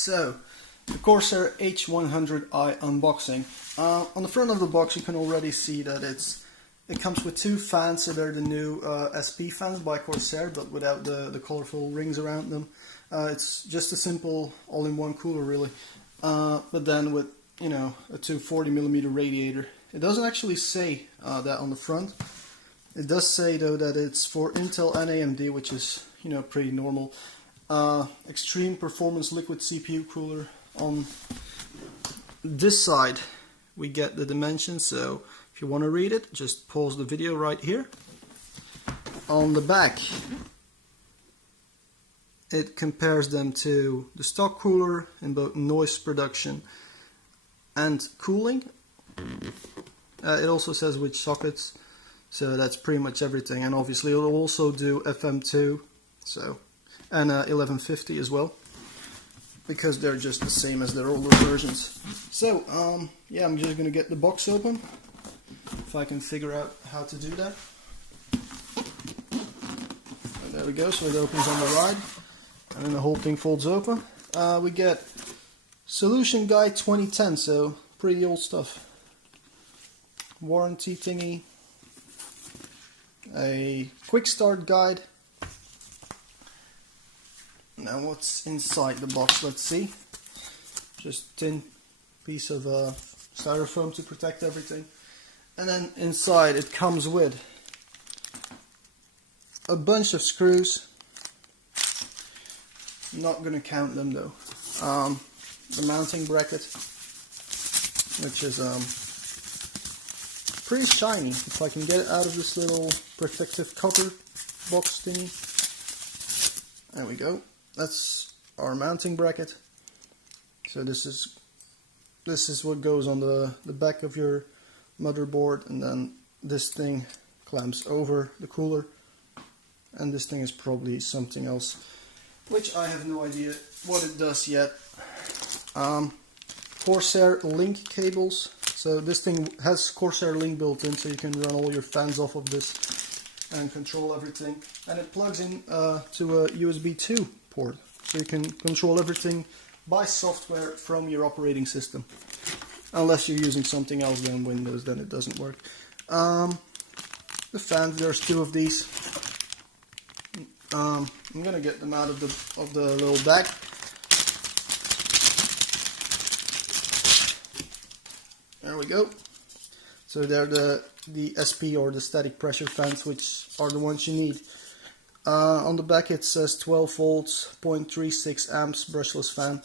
So, the Corsair H100i Unboxing. On the front of the box you can already see that it comes with two fans, so they're the new SP fans by Corsair, but without the colorful rings around them. It's just a simple all-in-one cooler really, but then with, you know, a 240mm radiator. It doesn't actually say that on the front. It does say though that it's for Intel and AMD, which is, you know, pretty normal. Extreme performance liquid CPU cooler. On this side we get the dimensions, so if you want to read it, just pause the video right here. On the back it compares them to the stock cooler in both noise production and cooling. It also says which sockets, so that's pretty much everything, and obviously it'll also do FM2 and 1150 as well, because they're just the same as their older versions. So yeah, I'm just gonna get the box open, if I can figure out how to do that. And there we go, so it opens on the right, and then the whole thing folds open. We get Solution Guide 2010, so pretty old stuff. Warranty thingy, a quick start guide. Now what's inside the box, let's see. Just a tin piece of styrofoam to protect everything. And then inside it comes with a bunch of screws. I'm not going to count them though. The mounting bracket, which is pretty shiny. If I can get it out of this little protective cover box thingy. There we go. That's our mounting bracket. So this is what goes on the back of your motherboard, and then this thing clamps over the cooler, and this thing is probably something else, which I have no idea what it does yet. Corsair link cables. So this thing has Corsair link built in, so you can run all your fans off of this and control everything. And it plugs in to a USB 2 port, so you can control everything by software from your operating system. Unless you're using something else than Windows, then it doesn't work. The fans, there's two of these. I'm gonna get them out of the little bag. There we go. So they're the SP, or the static pressure fans, which are the ones you need. On the back it says 12 volts, 0.36 amps brushless fan.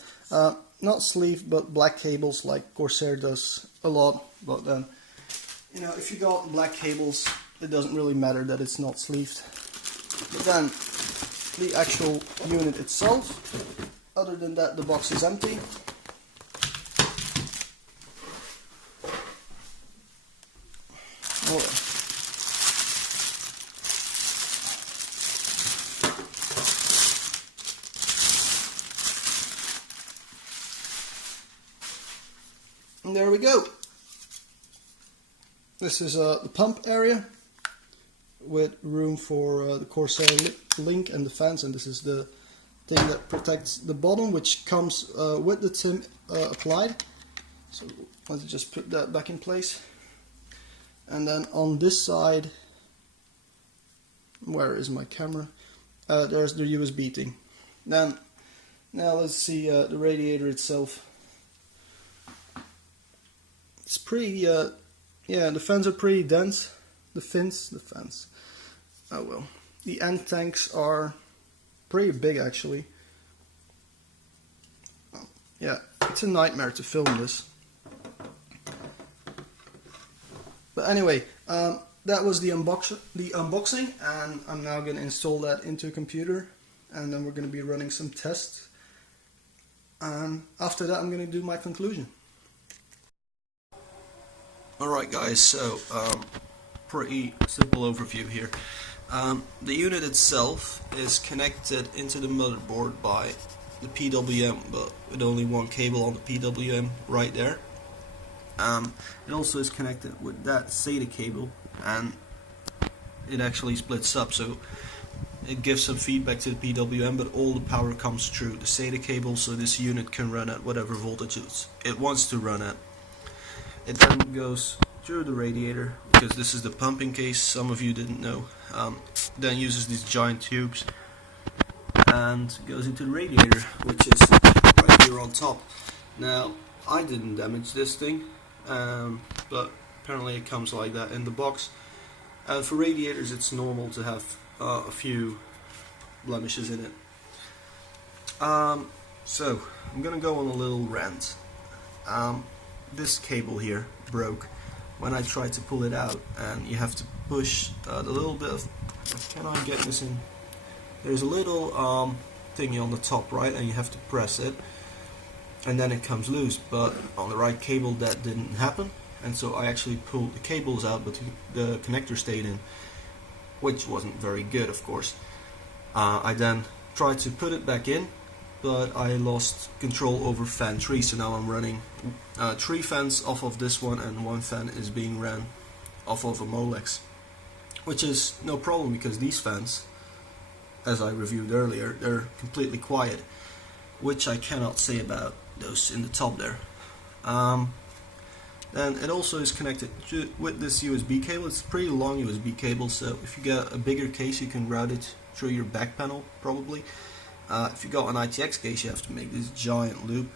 Not sleeved, but black cables like Corsair does a lot. But then, you know, if you got black cables, it doesn't really matter that it's not sleeved. But then the actual unit itself, other than that, the box is empty. And there we go. This is the pump area with room for the Corsair link and the fans, and this is the thing that protects the bottom, which comes with the tin applied. So let's just put that back in place. And then on this side, where is my camera? There's the USB thing. Then, now let's see the radiator itself. It's pretty, yeah, the fans are pretty dense. The fans. Oh well. The end tanks are pretty big actually. Oh, yeah, it's a nightmare to film this. But anyway, that was the unboxing, and I'm now going to install that into a computer, and then we're going to be running some tests. And after that I'm going to do my conclusion. Alright guys, so pretty simple overview here. The unit itself is connected into the motherboard by the PWM, but with only one cable on the PWM right there. It also is connected with that SATA cable, and it actually splits up, so it gives some feedback to the PWM, but all the power comes through the SATA cable, so this unit can run at whatever voltages it wants to run at. It then goes through the radiator, because this is the pumping case, some of you didn't know. Then uses these giant tubes and goes into the radiator, which is right here on top. Now, I didn't damage this thing, but apparently it comes like that in the box. And for radiators it's normal to have a few blemishes in it. So I'm gonna go on a little rant. This cable here broke when I tried to pull it out, and you have to push the little bit of, can I get this in? There's a little thingy on the top, right, and you have to press it and then it comes loose, but on the right cable that didn't happen, and so I actually pulled the cables out, but the connector stayed in, which wasn't very good, of course. I then tried to put it back in, but I lost control over fan 3, so now I'm running 3 fans off of this one, and 1 fan is being ran off of a Molex, which is no problem because these fans, as I reviewed earlier, they're completely quiet, which I cannot say about those in the top there. Then it also is connected with this USB cable. It's a pretty long USB cable, so if you get a bigger case you can route it through your back panel probably. If you got an ITX case you have to make this giant loop.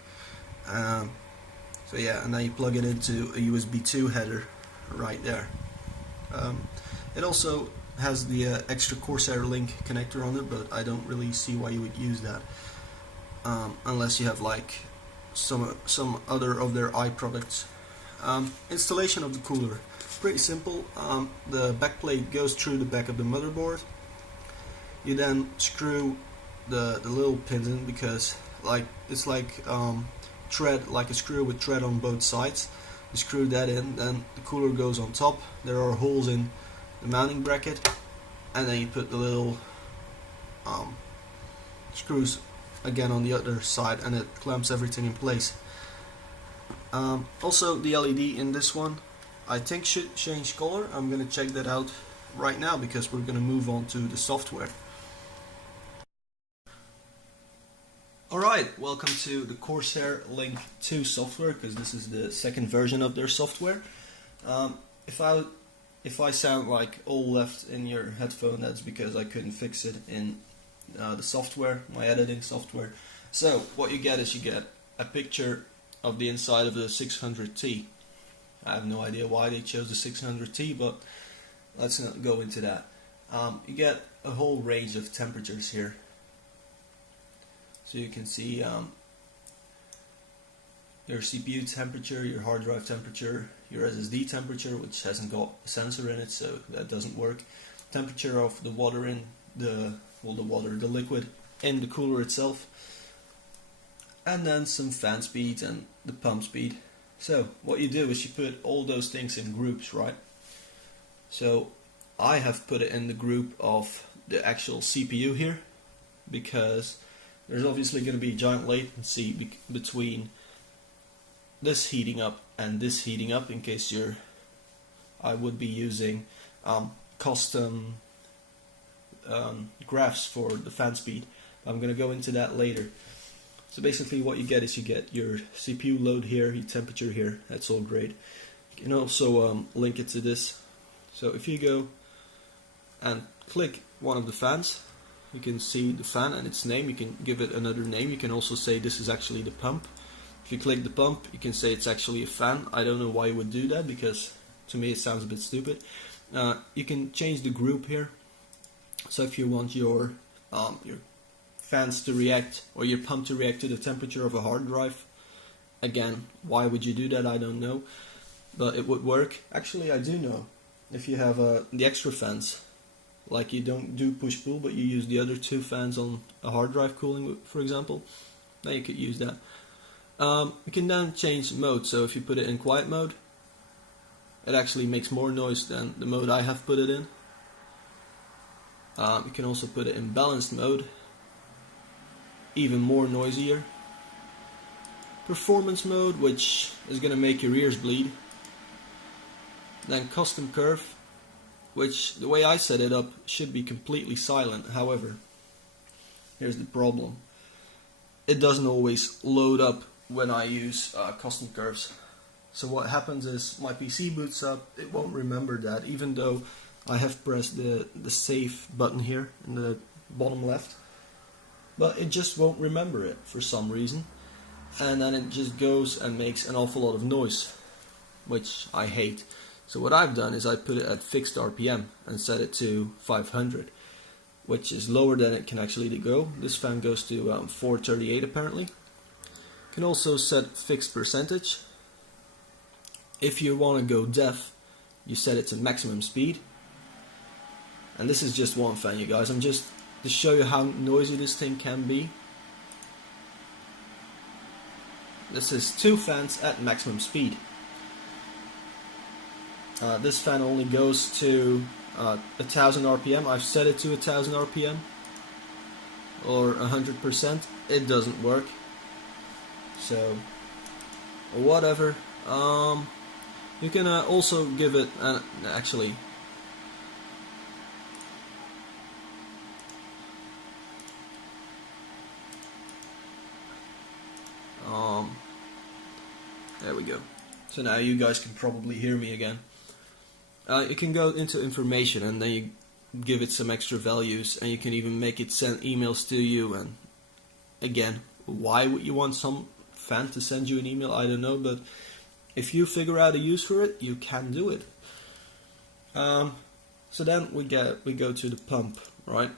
So yeah, and then you plug it into a USB 2 header right there. It also has the extra Corsair link connector on it, but I don't really see why you would use that unless you have like some other of their products. Installation of the cooler, pretty simple. The back plate goes through the back of the motherboard. You then screw the little pins in, because it's like thread, like a screw with thread on both sides. You screw that in, then the cooler goes on top. There are holes in the mounting bracket, and then you put the little screws again on the other side, and it clamps everything in place. Also, the LED in this one I think should change color. I'm gonna check that out right now because we're gonna move on to the software. Alright, welcome to the Corsair Link 2 software, because this is the second version of their software. If I sound like all left in your headphone, that's because I couldn't fix it in the software, my editing software. So what you get is you get a picture of the inside of the 600T. I have no idea why they chose the 600T, but let's not go into that. You get a whole range of temperatures here. So you can see your CPU temperature, your hard drive temperature, your SSD temperature, which hasn't got a sensor in it, so that doesn't work. Temperature of the water in the liquid in the cooler itself, and then some fan speeds and the pump speed. So what you do is you put all those things in groups, right? So I have put it in the group of the actual CPU here, because there's obviously going to be giant latency between this heating up and this heating up, in case I would be using custom graphs for the fan speed. I'm going to go into that later. So basically what you get is you get your CPU load here, your temperature here, that's all great. You can also link it to this. So if you go and click one of the fans, you can see the fan and its name. You can give it another name. You can also say this is actually the pump. If you click the pump, you can say it's actually a fan. I don't know why you would do that, because to me it sounds a bit stupid. You can change the group here. So if you want your fans to react, or your pump to react to the temperature of a hard drive, again, why would you do that? I don't know, but it would work. Actually, I do know. If you have the extra fans, like you don't do push-pull, but you use the other 2 fans on a hard drive cooling, for example, then you could use that. You can then change mode. So if you put it in quiet mode, it actually makes more noise than the mode I have put it in. You can also put it in balanced mode, even more noisier. Performance mode, which is going to make your ears bleed. Then custom curve, which the way I set it up should be completely silent. However, here's the problem. It doesn't always load up when I use custom curves. So what happens is my PC boots up, it won't remember that, even though I have pressed the save button here in the bottom left. But it just won't remember it for some reason. And then it just goes and makes an awful lot of noise, which I hate. So what I've done is I put it at fixed RPM and set it to 500, which is lower than it can actually go. This fan goes to 438 apparently. You can also set fixed percentage. If you want to go deaf, you set it to maximum speed. And this is just one fan, you guys. I'm just to show you how noisy this thing can be. This is 2 fans at maximum speed. This fan only goes to 1000 RPM. I've set it to 1000 RPM or 100%. It doesn't work. So whatever. You can also give it actually. There we go. So now you guys can probably hear me again. You can go into information and then you give it some extra values, and you can even make it send emails to you. And again, why would you want some fan to send you an email? I don't know, but if you figure out a use for it, you can do it. So then we go to the pump, right?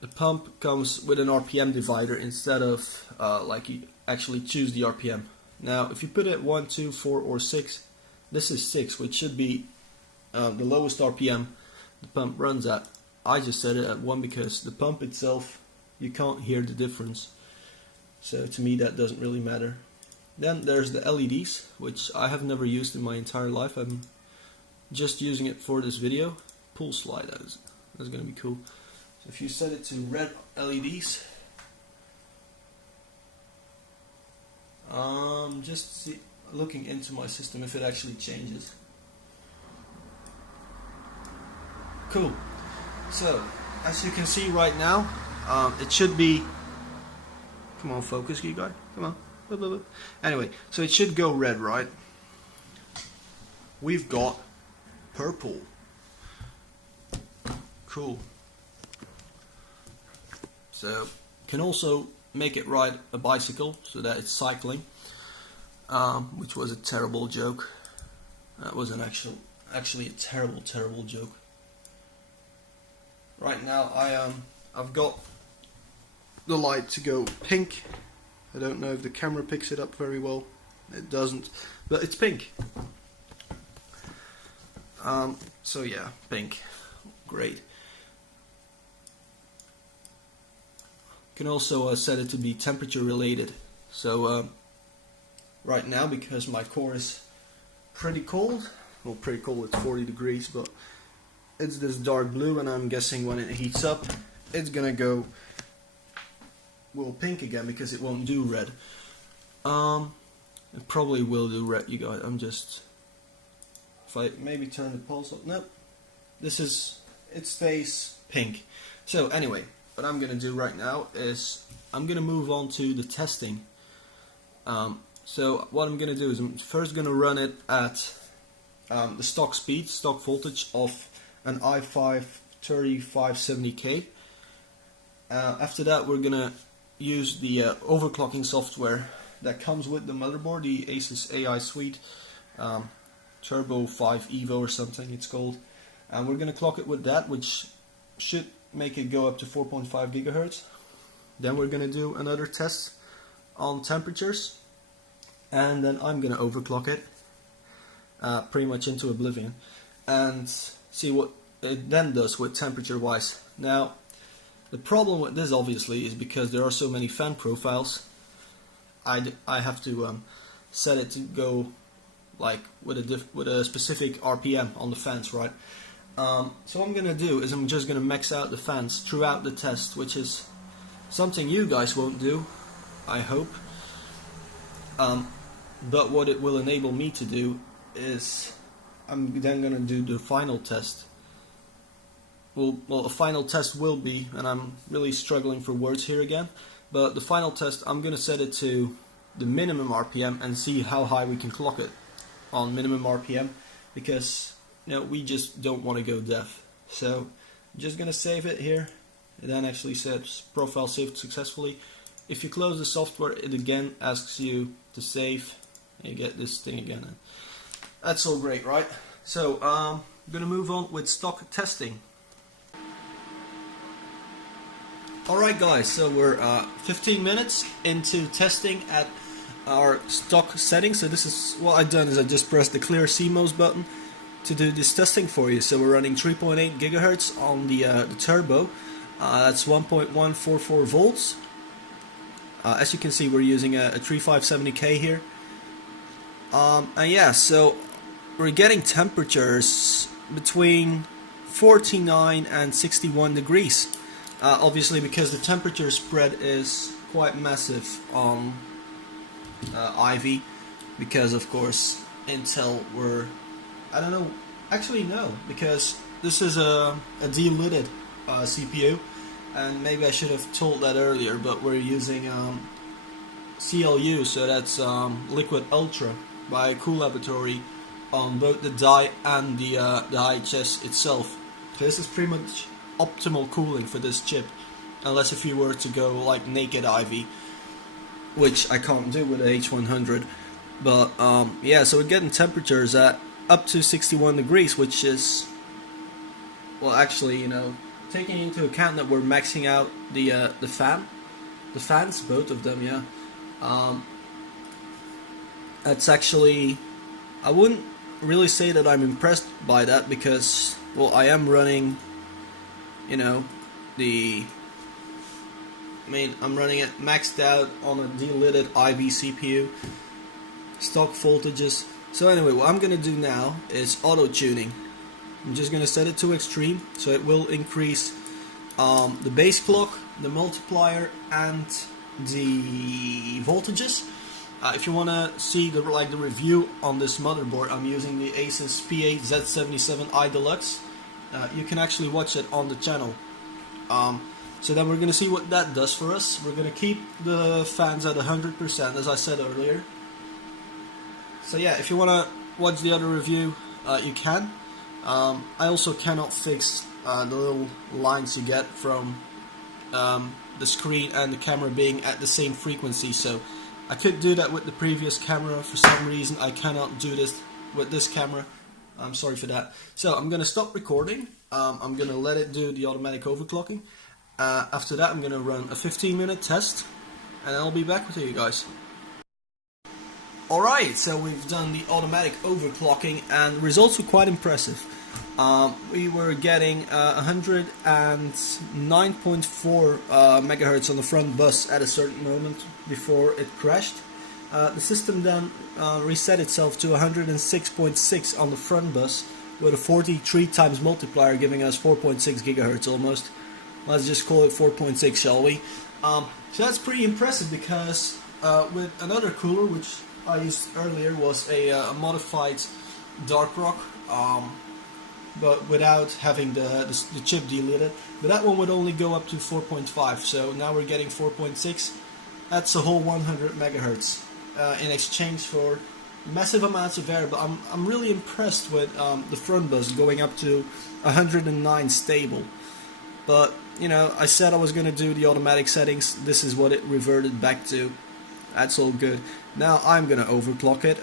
The pump comes with an RPM divider instead of like you actually choose the RPM. Now, if you put it 1, 2, 4, or 6, this is 6, which should be the lowest RPM the pump runs at. I just set it at 1 because the pump itself, you can't hear the difference. So to me that doesn't really matter. Then there's the LEDs, which I have never used in my entire life. I'm just using it for this video. Pull slide, that's going to be cool. So if you set it to red LEDs, just looking into my system if it actually changes. Cool. So as you can see right now, it should be. Come on, focus, you guys. Come on. Anyway, so it should go red, right? We've got purple. Cool. So can also make it ride a bicycle so that it's cycling, which was a terrible joke. That was actually a terrible joke. Right now I've got the light to go pink. I don't know if the camera picks it up very well. It doesn't, but it's pink. So yeah, pink. Great. You can also set it to be temperature related. So right now, because my core is pretty cold, well, pretty cold, it's 40 degrees, but it's this dark blue, and I'm guessing when it heats up it's gonna go well pink again because it won't do red. It probably will do red, you guys. I'm just, if I maybe turn the pulse up, nope, it stays pink. So anyway, what I'm gonna do right now is I'm gonna move on to the testing. So what I'm gonna do is I'm first gonna run it at the stock speed, stock voltage of an i5 3570K. After that, we're gonna use the overclocking software that comes with the motherboard, the Asus AI Suite Turbo 5 Evo or something it's called, and we're gonna clock it with that, which should make it go up to 4.5 gigahertz. Then we're gonna do another test on temperatures, and then I'm gonna overclock it pretty much into oblivion and see what it then does with temperature wise. Now the problem with this obviously is because there are so many fan profiles, I have to set it to go like with a specific RPM on the fans, right? So what I'm gonna do is I'm just gonna max out the fans throughout the test, which is something you guys won't do, I hope. But what it will enable me to do is I'm then gonna do the final test a final test will be, and I'm really struggling for words here again, but the final test, I'm going to set it to the minimum RPM and see how high we can clock it on minimum RPM, because we just don't want to go deaf. So I'm just going to save it here. It then actually says profile saved successfully. If you close the software, it again asks you to save, and you get this thing again. That's all great, right? So I'm going to move on with stock testing. Alright guys, so we're 15 minutes into testing at our stock settings. So this is what I've done, is I just pressed the clear CMOS button to do this testing for you. So we're running 3.8 gigahertz on the turbo. That's 1.144 volts. As you can see, we're using a 3570K here. And yeah, so we're getting temperatures between 49 and 61 degrees. Obviously, because the temperature spread is quite massive on Ivy, because of course Intel were, I don't know, actually no, because this is a Delidded CPU, and maybe I should have told that earlier, but we're using CLU, so that's Liquid Ultra by Coollaboratory on both the die and the IHS itself. So this is pretty much optimal cooling for this chip, unless if you were to go like naked Ivy, which I can't do with the H100. But yeah, so we're getting temperatures at up to 61 degrees, which is, well, actually, taking into account that we're maxing out the fans, both of them, yeah. That's actually, I wouldn't really say that I'm impressed by that, because, well, I am running, I'm running it maxed out on a Delidded Ivy CPU, stock voltages. So anyway, what I'm going to do now is auto tuning. I'm just going to set it to extreme, so it will increase the base clock, the multiplier, and the voltages. If you want to see the review on this motherboard, I'm using the Asus P8Z77 i-deluxe. You can actually watch it on the channel. So then we're going to see what that does for us. We're going to keep the fans at 100%, as I said earlier. So yeah, if you want to watch the other review, you can. I also cannot fix the little lines you get from the screen and the camera being at the same frequency. So I could do that with the previous camera. For some reason, I cannot do this with this camera. I'm sorry for that. So I'm going to stop recording. I'm going to let it do the automatic overclocking. After that, I'm going to run a 15-minute test, and I'll be back with you guys. Alright, so we've done the automatic overclocking, and the results were quite impressive. We were getting 109.4 megahertz on the front bus at a certain moment before it crashed. The system then reset itself to 106.6 on the front bus with a 43 times multiplier, giving us 4.6 gigahertz almost. Let's just call it 4.6, shall we? So that's pretty impressive, because with another cooler, which I used earlier, was a modified dark rock, but without having the chip delidded. But that one would only go up to 4.5, so now we're getting 4.6. That's a whole 100 megahertz in exchange for massive amounts of air. But I'm really impressed with the front bus going up to 109 stable. But I said I was going to do the automatic settings. This is what it reverted back to. That's all good. Now I'm going to overclock it.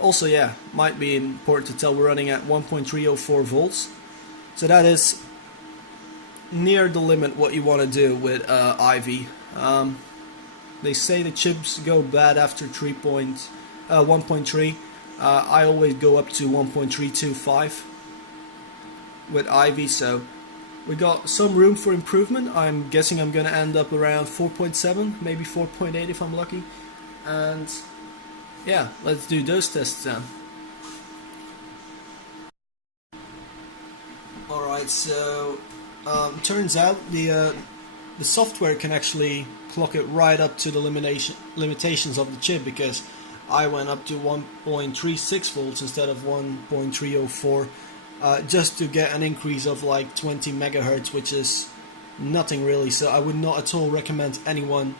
Also, yeah, might be important to tell, we're running at 1.304 volts. So that is near the limit what you want to do with Ivy. They say the chips go bad after 1.3. I always go up to 1.325 with Ivy, so we got some room for improvement. I'm guessing I'm going to end up around 4.7, maybe 4.8 if I'm lucky. And yeah, let's do those tests then. Alright, so turns out the software can actually clock it right up to the limitations of the chip, because I went up to 1.36 volts instead of 1.304. just to get an increase of like 20 megahertz, which is nothing really. So I would not at all recommend anyone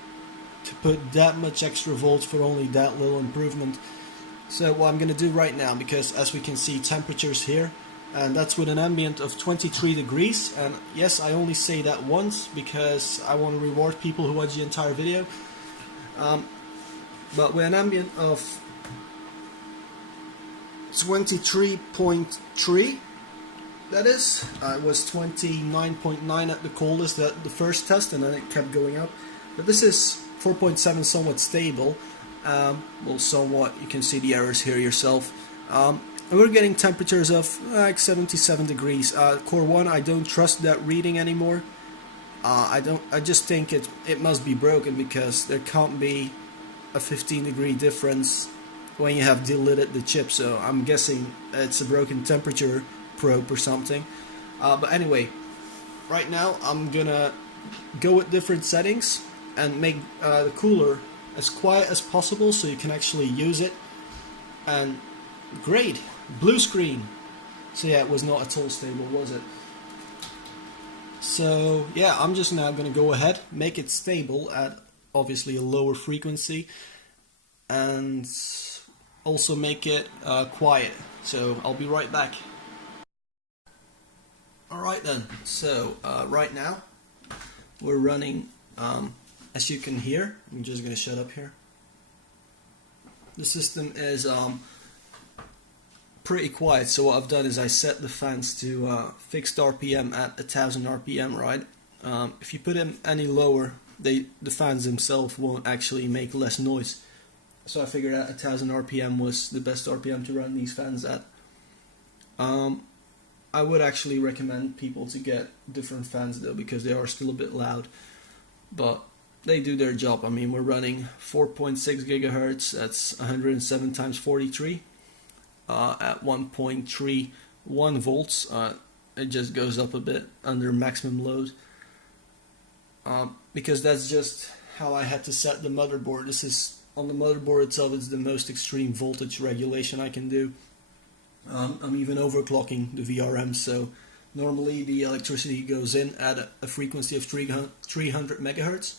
to put that much extra volts for only that little improvement. So what I'm going to do right now, because as we can see temperatures here, and that's with an ambient of 23 degrees, and yes, I only say that once because I want to reward people who watch the entire video, but with an ambient of 23.3, that is, it was 29.9 at the coldest, the first test, and then it kept going up, but this is 4.7, somewhat stable. Well, somewhat, you can see the errors here yourself. And we're getting temperatures of like 77 degrees. Core 1, I don't trust that reading anymore. I just think it must be broken, because there can't be a 15-degree difference when you have delidded the chip. So I'm guessing it's a broken temperature probe or something. But anyway, right now I'm gonna go with different settings and make the cooler as quiet as possible so you can actually use it. And great, blue screen. So yeah, it was not at all stable, was it? So yeah, I'm just now going to go ahead, make it stable at obviously a lower frequency, and also make it quiet. So I'll be right back. Alright then, so right now we're running, as you can hear, I'm just going to shut up here. The system is pretty quiet, so what I've done is I set the fans to fixed RPM at 1000 RPM, right? If you put them any lower, the fans themselves won't actually make less noise. So I figured out 1000 RPM was the best RPM to run these fans at. I would actually recommend people to get different fans though, because they are still a bit loud, but they do their job. I mean, we're running 4.6 gigahertz, that's 107 times 43 at 1.31 volts. It just goes up a bit under maximum load, because that's just how I had to set the motherboard. This is, on the motherboard itself, it's the most extreme voltage regulation I can do. I'm even overclocking the VRM, so normally the electricity goes in at a frequency of 300 megahertz,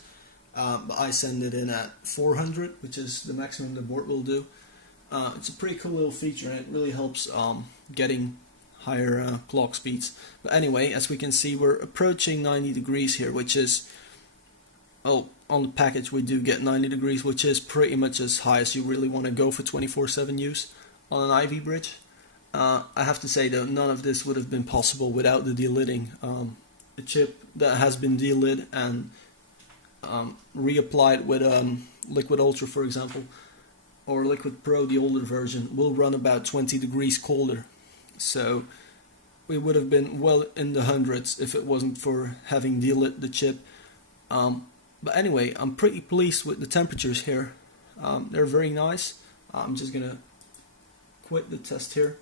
but I send it in at 400, which is the maximum the board will do. It's a pretty cool little feature, and it really helps getting higher clock speeds. But anyway, as we can see, we're approaching 90 degrees here, which is, oh, on the package we do get 90 degrees, which is pretty much as high as you really want to go for 24/7 use on an Ivy bridge. I have to say though, none of this would have been possible without the delidding. A chip that has been delid and reapplied with Liquid Ultra, for example, or Liquid Pro, the older version, will run about 20 degrees colder. So we would have been well in the hundreds if it wasn't for having delid the chip. But anyway, I'm pretty pleased with the temperatures here. They're very nice. I'm just gonna quit the test here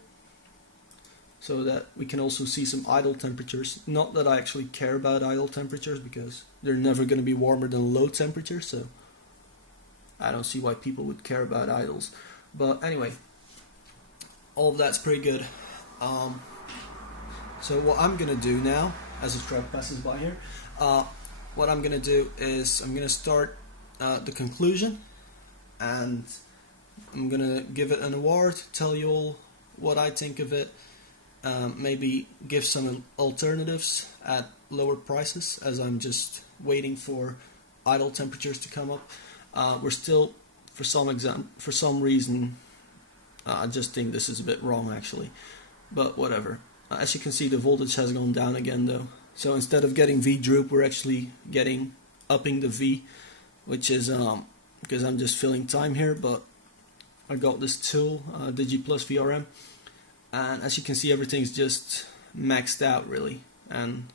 so that we can also see some idle temperatures. Not that I actually care about idle temperatures, because they're never going to be warmer than low temperature, so I don't see why people would care about idles. But anyway, all of that's pretty good. So what I'm going to do now, as a truck passes by here, what I'm going to do is I'm going to start the conclusion, and I'm going to give it an award, tell you all what I think of it, maybe give some alternatives at lower prices, as I'm just waiting for idle temperatures to come up. We're still, for some reason, I just think this is a bit wrong actually, but whatever. As you can see, the voltage has gone down again though. So instead of getting V droop, we're actually upping the V, which is because I'm just filling time here. But I got this tool, Digi Plus VRM, and as you can see, everything's just maxed out really. And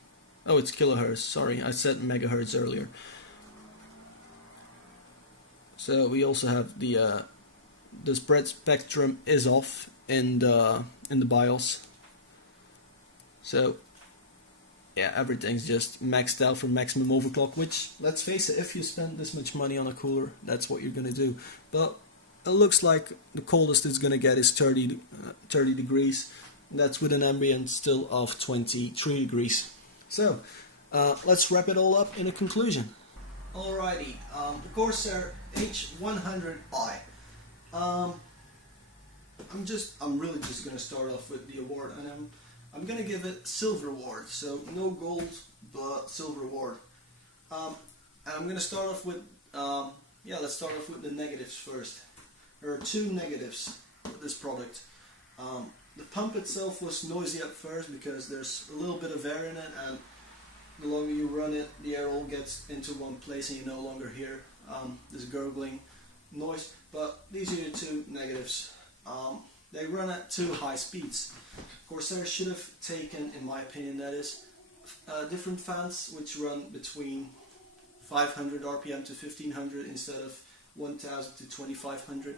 oh, it's kilohertz. Sorry, I said megahertz earlier. So we also have the spread spectrum is off in the BIOS. So yeah, everything's just maxed out for maximum overclock, which, let's face it, if you spend this much money on a cooler, that's what you're gonna do. But it looks like the coldest it's gonna get is 30 degrees. And that's with an ambient still of 23 degrees. So let's wrap it all up in a conclusion. Alrighty, the Corsair H100i. I'm really just gonna start off with the award, and I'm gonna give it silver award. So no gold, but silver award. And I'm gonna start off with let's start off with the negatives first. There are two negatives with this product. The pump itself was noisy at first because there's a little bit of air in it, and the longer you run it, the air all gets into one place and you no longer hear this gurgling noise. But these are the two negatives. They run at too high speeds. Corsair should have taken, in my opinion that is, different fans which run between 500 RPM to 1500 instead of 1000 to 2500.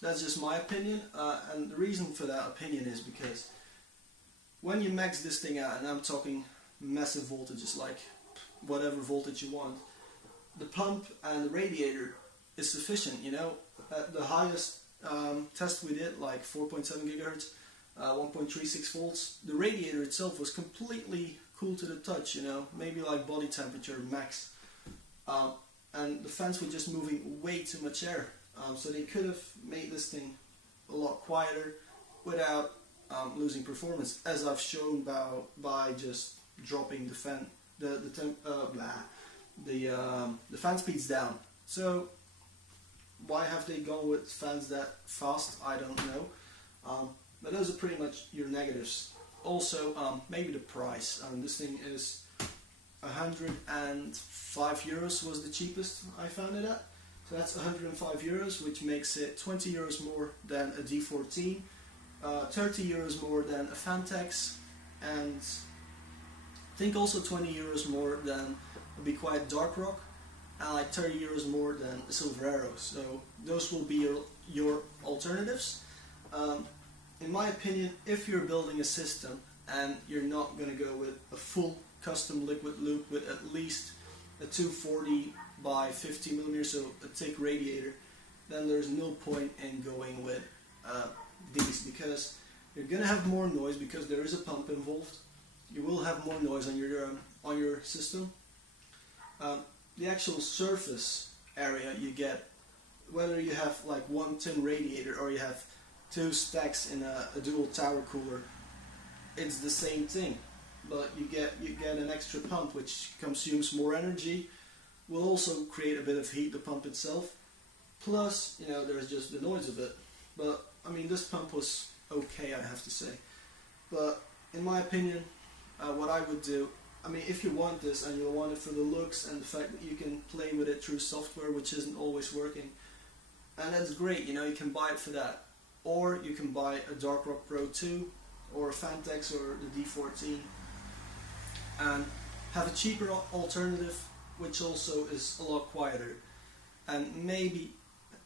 That's just my opinion, and the reason for that opinion is because when you max this thing out, and I'm talking massive voltages, like whatever voltage you want, the pump and the radiator is sufficient, you know. At the highest test we did, like 4.7 gigahertz, 1.36 volts, the radiator itself was completely cool to the touch, you know, maybe like body temperature max, and the fans were just moving way too much air, so they could have made this thing a lot quieter without losing performance, as I've shown by just dropping the fan the fan speeds down. So why have they gone with fans that fast? I don't know. But those are pretty much your negatives. Also, maybe the price. This thing is 105 euros was the cheapest I found it at. So that's 105 euros, which makes it 20 euros more than a D14, 30 euros more than a Fantex, and I think also 20 euros more than a BeQuiet Dark Rock, and like 30 euros more than a Silver Arrow. So those will be your alternatives. In my opinion, if you're building a system and you're not going to go with a full custom liquid loop with at least a 240 by 50 millimeters, so a thick radiator, then there's no point in going with these, because you're going to have more noise because there is a pump involved. You will have more noise on your system. The actual surface area you get, whether you have like one tin radiator or you have two stacks in a dual tower cooler, it's the same thing, but you get an extra pump which consumes more energy, will also create a bit of heat, the pump itself, plus, you know, there's just the noise of it. But I mean, this pump was okay, I have to say. But in my opinion, what I would do, I mean, if you want this and you want it for the looks and the fact that you can play with it through software which isn't always working, and that's great, you know, you can buy it for that. Or you can buy a Dark Rock Pro 2 or a Fantex or the D14 and have a cheaper alternative which also is a lot quieter and maybe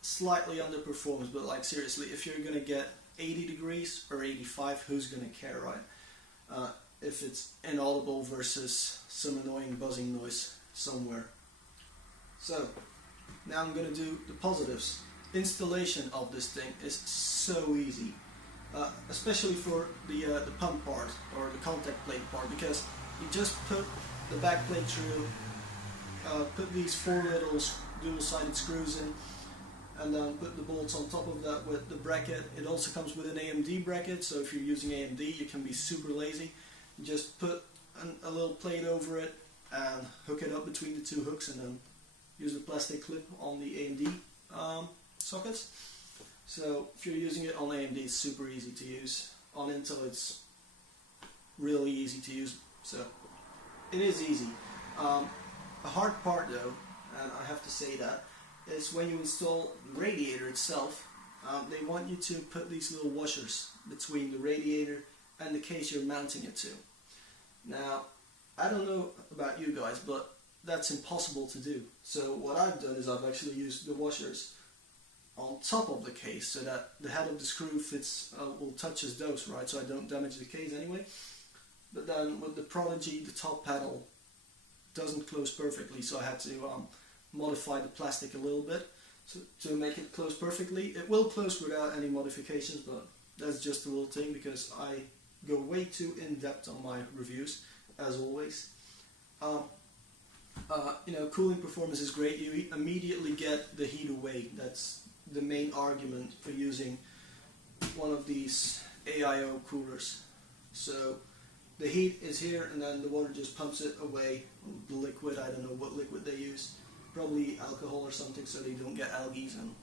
slightly underperforms, but like seriously, if you're gonna get 80 degrees or 85, who's gonna care, right? If it's inaudible versus some annoying buzzing noise somewhere. So now I'm gonna do the positives. Installation of this thing is so easy, especially for the pump part or the contact plate part, because you just put the back plate through, put these 4 little dual-sided screws in, and then put the bolts on top of that with the bracket. It also comes with an AMD bracket, so if you're using AMD you can be super lazy. You just put a little plate over it and hook it up between the two hooks, and then use the plastic clip on the AMD sockets. So if you're using it on AMD, it's super easy to use. On Intel, it's really easy to use. So it is easy. A hard part though, and I have to say that, is when you install the radiator itself. They want you to put these little washers between the radiator and the case you're mounting it to. Now, I don't know about you guys, but that's impossible to do. So what I've done is I've actually used the washers on top of the case so that the head of the screw fits, will touches those, right, so I don't damage the case anyway. But then with the Prodigy, the top panel doesn't close perfectly, so I had to modify the plastic a little bit to make it close perfectly. It will close without any modifications, but that's just a little thing because I go way too in depth on my reviews, as always. Cooling performance is great. You immediately get the heat away. That's the main argument for using one of these AIO coolers. So the heat is here, and then the water just pumps it away. The liquid, I don't know what liquid they use, probably alcohol or something, so they don't get algae and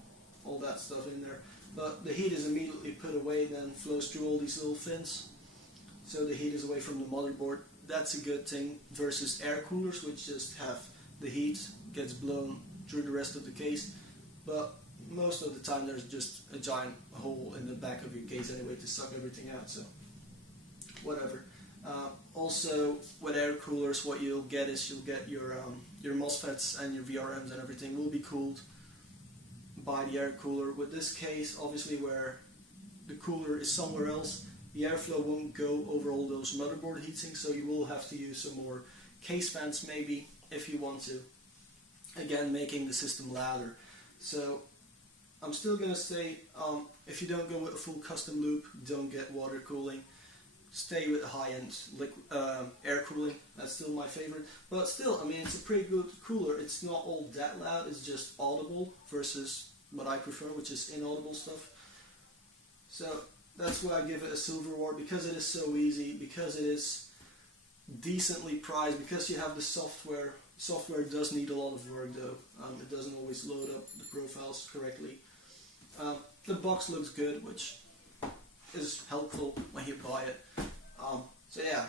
all that stuff in there. But the heat is immediately put away, then flows through all these little fins, so the heat is away from the motherboard. That's a good thing versus air coolers, which just have the heat gets blown through the rest of the case. But most of the time there's just a giant hole in the back of your case anyway to suck everything out, so whatever. Also, with air coolers, what you'll get is you'll get your MOSFETs and your VRMs and everything will be cooled by the air cooler. With this case, obviously, where the cooler is somewhere else, the airflow won't go over all those motherboard heatsinks, so you will have to use some more case fans maybe if you want to. Again, making the system louder. So I'm still gonna say, if you don't go with a full custom loop, don't get water cooling. Stay with high-end air cooling. That's still my favorite. But still, I mean, it's a pretty good cooler. It's not all that loud. It's just audible versus what I prefer, which is inaudible stuff. So that's why I give it a silver award, because it is so easy, because it is decently priced, because you have the software. Software does need a lot of work though. It doesn't always load up the profiles correctly. The box looks good, which is helpful when you buy it. So yeah,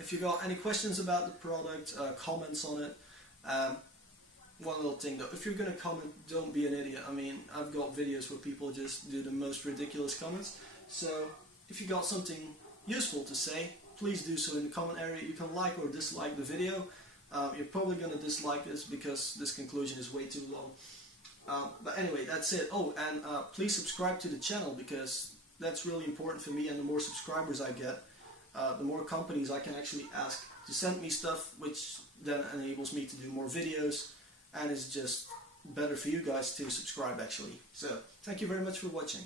if you got any questions about the product, comments on it. One little thing though, if you're gonna comment, don't be an idiot. I mean, I've got videos where people just do the most ridiculous comments. So if you got something useful to say, please do so in the comment area. You can like or dislike the video. You're probably gonna dislike this because this conclusion is way too long. But anyway, that's it. Oh, and please subscribe to the channel, because that's really important for me, and the more subscribers I get, the more companies I can actually ask to send me stuff, which then enables me to do more videos, and is just better for you guys to subscribe actually. So, thank you very much for watching.